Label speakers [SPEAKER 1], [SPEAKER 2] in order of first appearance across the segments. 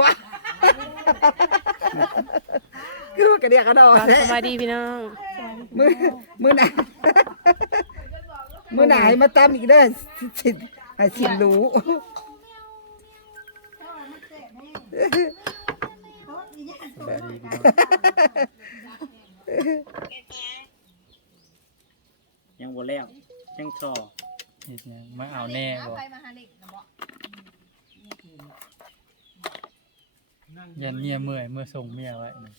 [SPEAKER 1] ว้าคือว่ากระเดียกกระดอ
[SPEAKER 2] ครับ
[SPEAKER 1] แท้
[SPEAKER 2] สวัสดีพี่น้อง
[SPEAKER 1] มือมือหนามือหนาให้มาตามอีกเด้อสิให้สิรู้
[SPEAKER 3] สบายดีพี่น้องยังบ่แล้วยังต่อ
[SPEAKER 4] เฮ็ดหยังมาเอาแน่บ่ ยันเมียเมื่อยเมื่อส่งเมียไว้นะ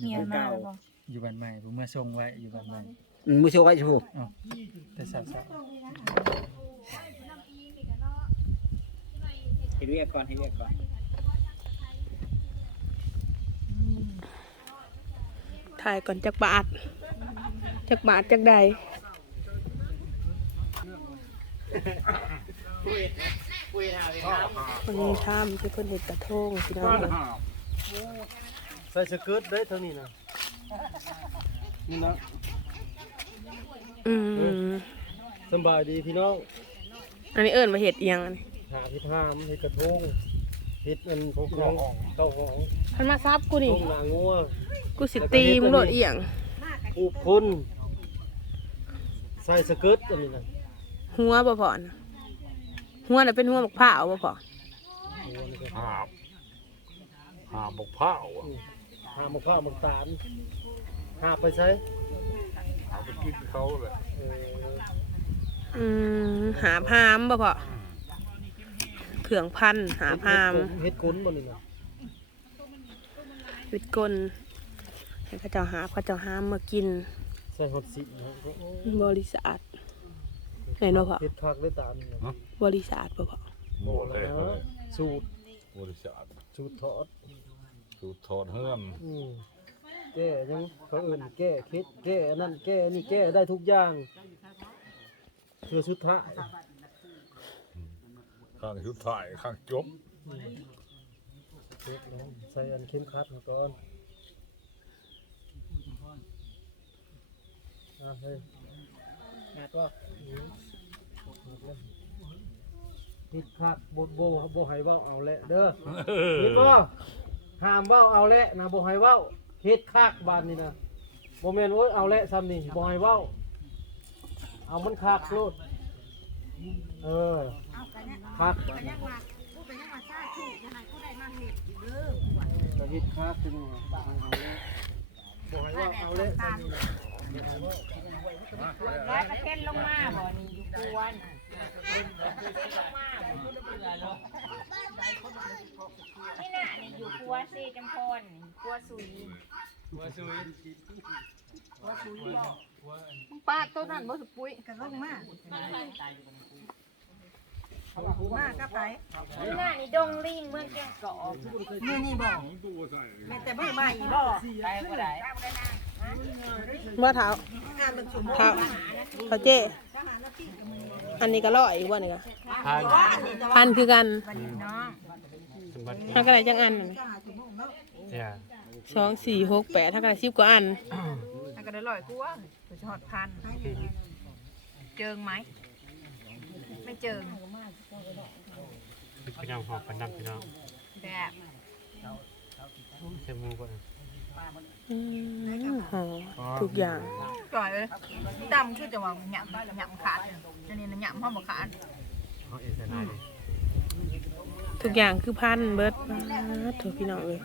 [SPEAKER 5] เมียมาแล้วบ่
[SPEAKER 4] อยู่บ้านใหม่ผมเมื่อส่งไว้อยู่บ้านใหม่
[SPEAKER 1] อืมมือโชว์ไว้ชู
[SPEAKER 4] แต่สาว
[SPEAKER 3] เฮ็ดเวียกก่อนเฮ็ดเวียกก่อน
[SPEAKER 2] ถ่ายก่อนจักบาทจักบาทจักใด คนนี้ทำที่คนเห็ดกระทงพี่น้องเอ้ย
[SPEAKER 6] ใส่สเกิร์ตได้เท่านี้นะนี่นะ
[SPEAKER 2] อืม
[SPEAKER 6] สำบายดีพี่น้อง
[SPEAKER 2] อันนี้เอิ้นว่าเห็ดเอียงอันนี้
[SPEAKER 6] หาที่พามเฮ็ดกระทงเฮ็ดอันของของเต้าหอง
[SPEAKER 2] มันมาซับกูนี่
[SPEAKER 6] ต้มหนางัว
[SPEAKER 2] กูสิตีมึงโดดเอียง
[SPEAKER 6] ปูคนใส่สเกิร์ตอันนี้นะ
[SPEAKER 2] หัวบ่พอนะ หัวน่ะเป็นหัวบักผ้าวบ่พอ
[SPEAKER 7] หาบหาบกเผาอะ
[SPEAKER 6] หามะพร้าวมะตาลหาไปใช้
[SPEAKER 7] หาไปกินเขาเลย
[SPEAKER 6] เออ
[SPEAKER 2] อืมหาพามบ่พอเขื่องพันหาพาม
[SPEAKER 6] เฮ็ดกุ้นบ่นี่นะ
[SPEAKER 2] วิดกลให้เขาเจ้าหาเขาเจ้าหามมากิน
[SPEAKER 6] ใส่ฮอตสินะโอ้โห
[SPEAKER 2] บริษัท ไหนเนาะพ่อ
[SPEAKER 6] เฮ็ดคักได้ตามนี่นะ
[SPEAKER 2] บริษัทบ่พ่อ
[SPEAKER 7] โมเลย
[SPEAKER 6] นะสูตร
[SPEAKER 7] บริษัท
[SPEAKER 6] สูตรทอด
[SPEAKER 7] สูตรถอดเฮือน
[SPEAKER 6] อืมแก้ยังเขาเอื่นแก้เคล็ดแก้อันนั่นแก้นี่แก้ได้ทุกอย่างเพื่อสุดท้าย
[SPEAKER 7] ข้างชุดถ่ายข้างจบ
[SPEAKER 6] เช็ดนะใส่อันเข้มขัดมาก่อนอะเฮ้ย
[SPEAKER 3] งัดว่า
[SPEAKER 6] ผิดคักบ่บ่บ่ให้เว้าเอาแหละเด้อผิดบ่ห้ามเว้าเอาแหละนะบ่ให้เว้าเฮ็ดคักบานนี้นะบ่แม่นโอ้ยเอาแหละซ้ำนี่บ่ให้เว้า เอามันคักโลดเออคักบานนี้ก็เฮ็ดคักจังบ่ให้เว้าเอาแหละ ซ้ำนี่นะ
[SPEAKER 5] ร้อยเปอร์เซ็นต์ลงมาบ่นี่อยู่กวนนี่น่ะนี่อยู่คัวซีจำพรนี่ครัวสุย
[SPEAKER 4] กัวซุย
[SPEAKER 2] ป้าต้นนั้นบ่สุปุ้ย
[SPEAKER 5] กันลงมา มาก็ไปนี่น่ะนี่ดงลิงเมืองแก่งกอกนี่นี่บ่แม่แต่บ่ใหม่บ่ไปบ่ได้
[SPEAKER 2] เมื่อเท้าเท้าเขาเจ้อันนี้ก็ร้อยว่านี่ก็พันคือกัน
[SPEAKER 5] น้อง
[SPEAKER 2] ถ้ากันได้จังอันนั่นน่ะ
[SPEAKER 4] เนี่ย
[SPEAKER 2] สองสี่หกแปดถ้ากันได้สิบกว่าอัน
[SPEAKER 5] ถ้าก็ได้ร้อยกว่าตัวชอดพันเจิงไหมไม่เจิง
[SPEAKER 6] พี่น้องหอบกันนำพี่น้อง
[SPEAKER 5] แบบ
[SPEAKER 6] เต็มมือก่อน
[SPEAKER 2] อืมหอทุกอย่าง
[SPEAKER 5] จ่อยเลยดำคือจะว่าหยำหยำขาดอันนี้นะหยำห้องบ่ขาด
[SPEAKER 6] เขาเอสนายเลย
[SPEAKER 2] ทุกอย่างคือพันเบิดถูกพี่น้องเลย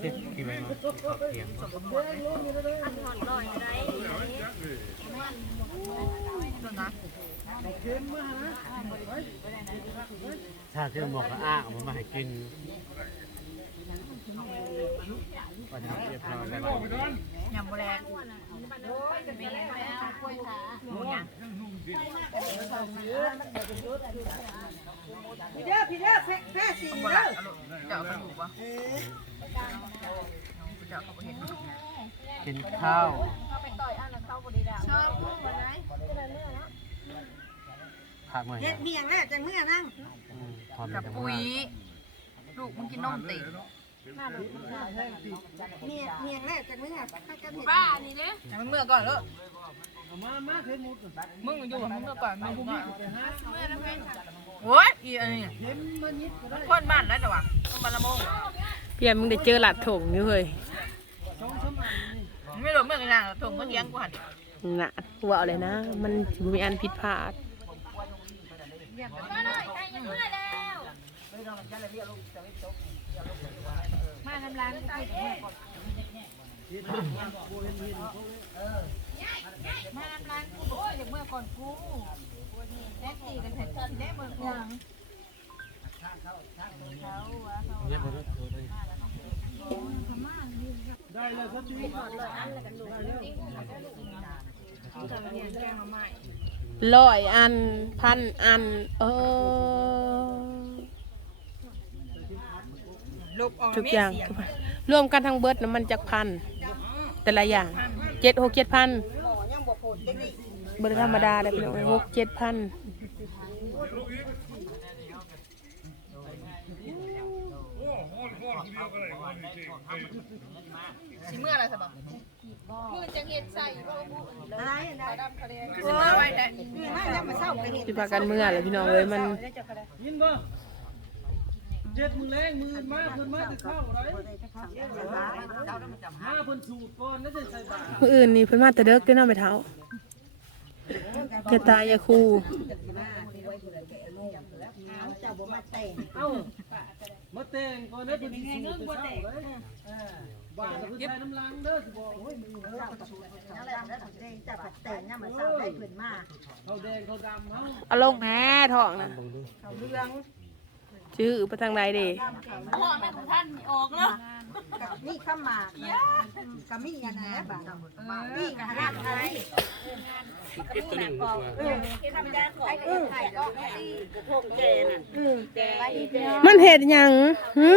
[SPEAKER 6] เซ็ตกี่ใบมาเที ยม
[SPEAKER 5] ตัวนะ
[SPEAKER 6] ถ้าที่หมอกก็อ้าเอามาให้กินวันนี้เรียบร้อยแล้ว
[SPEAKER 5] ยำบ่แลหมูหยัง
[SPEAKER 1] พี่เด้อพี่เด้อแพ้สี
[SPEAKER 5] บ่ละเอาลูกเจาะกระดูกบ่เจาะเขาบ่เห็น
[SPEAKER 6] กินข้าวผักหน่ อย
[SPEAKER 1] เฮ็ดเมียงแล้วจังเมื่อนั่ง
[SPEAKER 6] พร้อม
[SPEAKER 5] กับ
[SPEAKER 6] จะ
[SPEAKER 5] ปุ๋ย ลูกมึงกินนมติ
[SPEAKER 1] เมียเมียงแล้วจังเมื่อถ้ากันเฮ็ด
[SPEAKER 5] บ้านี่เด้ให้มันเมื่อก่อนเด้อ
[SPEAKER 6] เอามามาเคยมุดน่ะ
[SPEAKER 5] มึงอยู่กับมึงก็ก่อนมึงก่อนโอ้ยอีอันนี้
[SPEAKER 6] เห็นมันนิดก็ได้
[SPEAKER 5] คนบ้านแล้วแต่ว่าคนบ้านละโมง
[SPEAKER 2] เพียนมึงได้เจอหลัดถงอยู่เฮ้ย
[SPEAKER 6] สองสามอันนี่
[SPEAKER 5] ไม่รู้เมื่อกันนะถงก็เลี้ยงกูหัน
[SPEAKER 2] น่ะว่าเอาเลยนะ มันสิบ่มีอันผิดพลาด
[SPEAKER 5] มาทำร้านกูมาทำร้านกูบอกว่าอย่างเมื่อก่อนกูแท็กซี่กันเสร็จได้เมื่อก่อน
[SPEAKER 6] ได้เลยสักทีก่อนเลย
[SPEAKER 2] ร้อยอันพันอัน เออ
[SPEAKER 5] ลบออก
[SPEAKER 2] ทุกอย่างรวมกันทั้งเบิดน้ำมันจากพัน แต่ละอย่างเจ็ดหกเจ็ดพันบริธรรมดาเลยพี่น้องหกเจ็ดพัน
[SPEAKER 5] สิเมื่ออะไรสบมือจะเห็ดใส่
[SPEAKER 1] อะไรนะ
[SPEAKER 5] เมื่อไว้แต่
[SPEAKER 1] นี่มาแล้วมาเศร้ากันนี่
[SPEAKER 2] ที่พากันเมื่อเลยพี่น้องเลยมัน
[SPEAKER 6] ยินบ่เจ็ดมือแรงมือมาเพิ่นมาจะเข้าไรมาเพิ่นสูบก่อนแล้วจะใส่บาตร
[SPEAKER 2] ผู้อื่นนี่เพิ่นมาแต่เด็กเด้อเน้องไปเท้าอย่าตายอย่าคู
[SPEAKER 1] เจ้า บ่มาแต่ง
[SPEAKER 6] เอ้ามาแต่งก่อนแล้วเพิ่นสิสูบจะเข้าเลยบาตรเพิ่นใส่น้ำลังเด้อสิบอกโอ้ยมือ
[SPEAKER 1] เจ้าแล้วแล้วเจ้าผัดแต่งเนี่ยมาเศร้าได้เพิ่นมา
[SPEAKER 6] เขาแดงเขาดำเฮา
[SPEAKER 2] เอาลงแพ้ทองนะ
[SPEAKER 1] เขาเรื่อง
[SPEAKER 2] ชื่อไปทางใดเด้
[SPEAKER 5] พ่อแม่ของท่านออกแล้ว
[SPEAKER 1] กับนี่ข้ามากก็มีอย่างนั้นบาดนี่ก็หาอะไร
[SPEAKER 2] มันเห็ดหยังหึ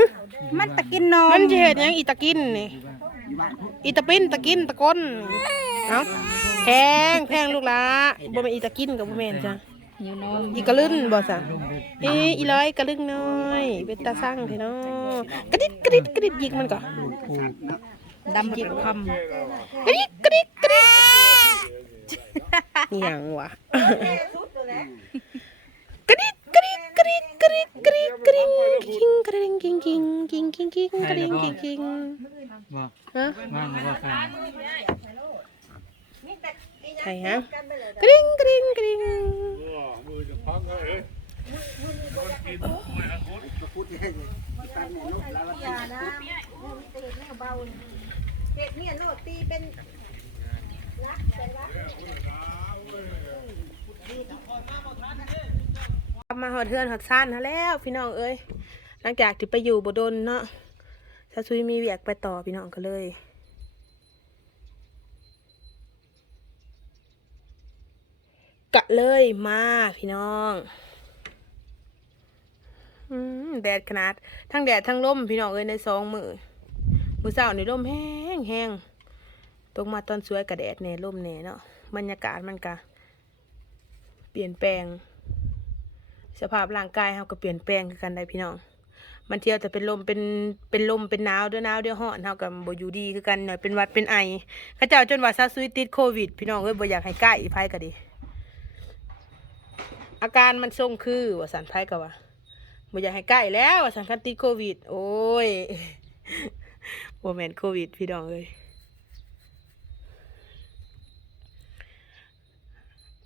[SPEAKER 1] มันตะกินนอ
[SPEAKER 2] มันจะเห็ดหยังอีตะกินนี่อีตะปินตะกินตะก้นเอ้าแพงแพงลูกหละบ่แม่นอีตะกินกับบ่แม่นจ้ะ อีกระลึนบ่ซะเอ้อีร้อยกระลึงน้อยเป็นตาสั่งเถอะเนาะกระดิดกระดิดกระดิดยิกมันก่อนดำจิบคำกระดิดกระดิดกระดิดอิหยังวะกระดิดกระดิดกระดิดกระดิดกระดิดกระดิ่งกิ้งกระดิ่งกิ้งกิ้งกิ้งกิ้งกิ้งกระดิ่งกิ้งกิ้ง
[SPEAKER 4] บอก
[SPEAKER 2] ฮะ
[SPEAKER 4] ว่างแล้วว่าแฟน
[SPEAKER 2] ใช่ฮะกระดิ่งกระดิ่งกระดิ่ง
[SPEAKER 7] มือจะพังไงเอย่า
[SPEAKER 1] นะเฮ็ดเนี่ยเบาเฮ็ดเนี่ยโนตีเป็นรักเป็นรัก
[SPEAKER 2] กลับมาหอดเทือนหอดซ่านฮะแล้วพี่น้องเอ้ยหลังจากที่ไปอยู่บดนเนาะซาซุยมีเวียกไปต่อพี่น้องก็เลย กะ เลยมาพี่น้องแดดขนาด ทั้งแดดทั้งลมพี่น้องเอ้ยในสองมือมือเสาร์นี่ลมแห้งแห้งตกมาตอนสวยกระแดดแน่ลมแน่เนาะบรรยากาศมันกะเปลี่ยนแปลง สภาพร่างกายเราก็เปลี่ยนแปลงกันได้พี่น้อง มันเที่ยวแต่เป็นลมเป็นเป็นลมเป็นหนาวเด้อหนาวเดี๋ยวร้อนเฮากับบอยู่ดีคือกันหน่อยเป็นวัดเป็นไอเขาเจ้าจนว่าซาซุยติดโควิด พี่น้องเอ้ยบ่อยากให้ใกล้ไผก็ดี อาการมันทรงคือว่าสันไผก็ว่าบ่อยากให้ใกล้แล้วว่าสันคันติดโควิด โอ้ยบ่แมนโควิด พี่น้องเอ้ย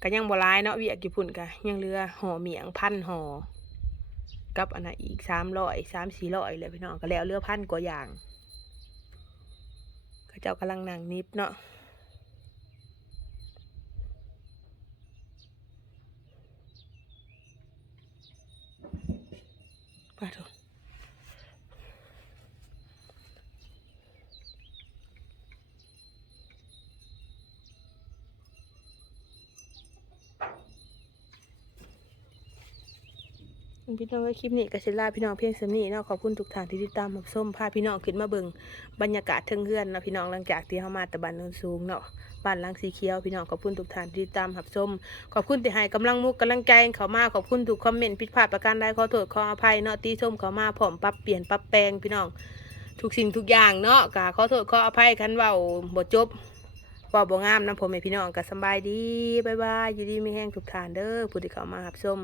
[SPEAKER 2] ก็ยังบ่ร้ายเนาะเวียกญี่ปุ่นก็ยังเหลือห่อเมียงพันห่อกับอันน่ะอีกสามร้อยสามสี่ร้อยเลยพี่น้องก็แล้วเหลือพันกว่าอย่างเขาเจ้ากำลังนั่งนิบเนาะ ปาดโถ พี่น้องคลิปนี้ก็สิลาพี่น้องเพียงสำนีเนาะขอบคุณทุกท่านที่ติดตามรับชมพาพี่น้องขึ้นมาเบิ่งบรรยากาศเทิงเฮือนเนาะพี่น้องหลังจากที่เฮามาแต่บ้านนนสูงเนาะบ้านหลังสีเขียวพี่น้องขอบคุณทุกท่านที่ติดตามรับชมขอบคุณที่ให้กำลังมุกกำลังใจเขามาขอบคุณทุกคอมเมนต์ผิดพลาดประการใดขอโทษขออภัยเนาะตีชมเขามาพร้อมปรับเปลี่ยนปรับแปลงพี่น้องทุกสิ่งทุกอย่างเนาะก็ขอโทษขออภัยคันเว้าบ่จบปอบบ่งามนะผมให้พี่น้องก็สบายดีบ๊ายบายอยู่ดีมีแห้งทุกทานเด้อผู้ที่เข้ามารับชม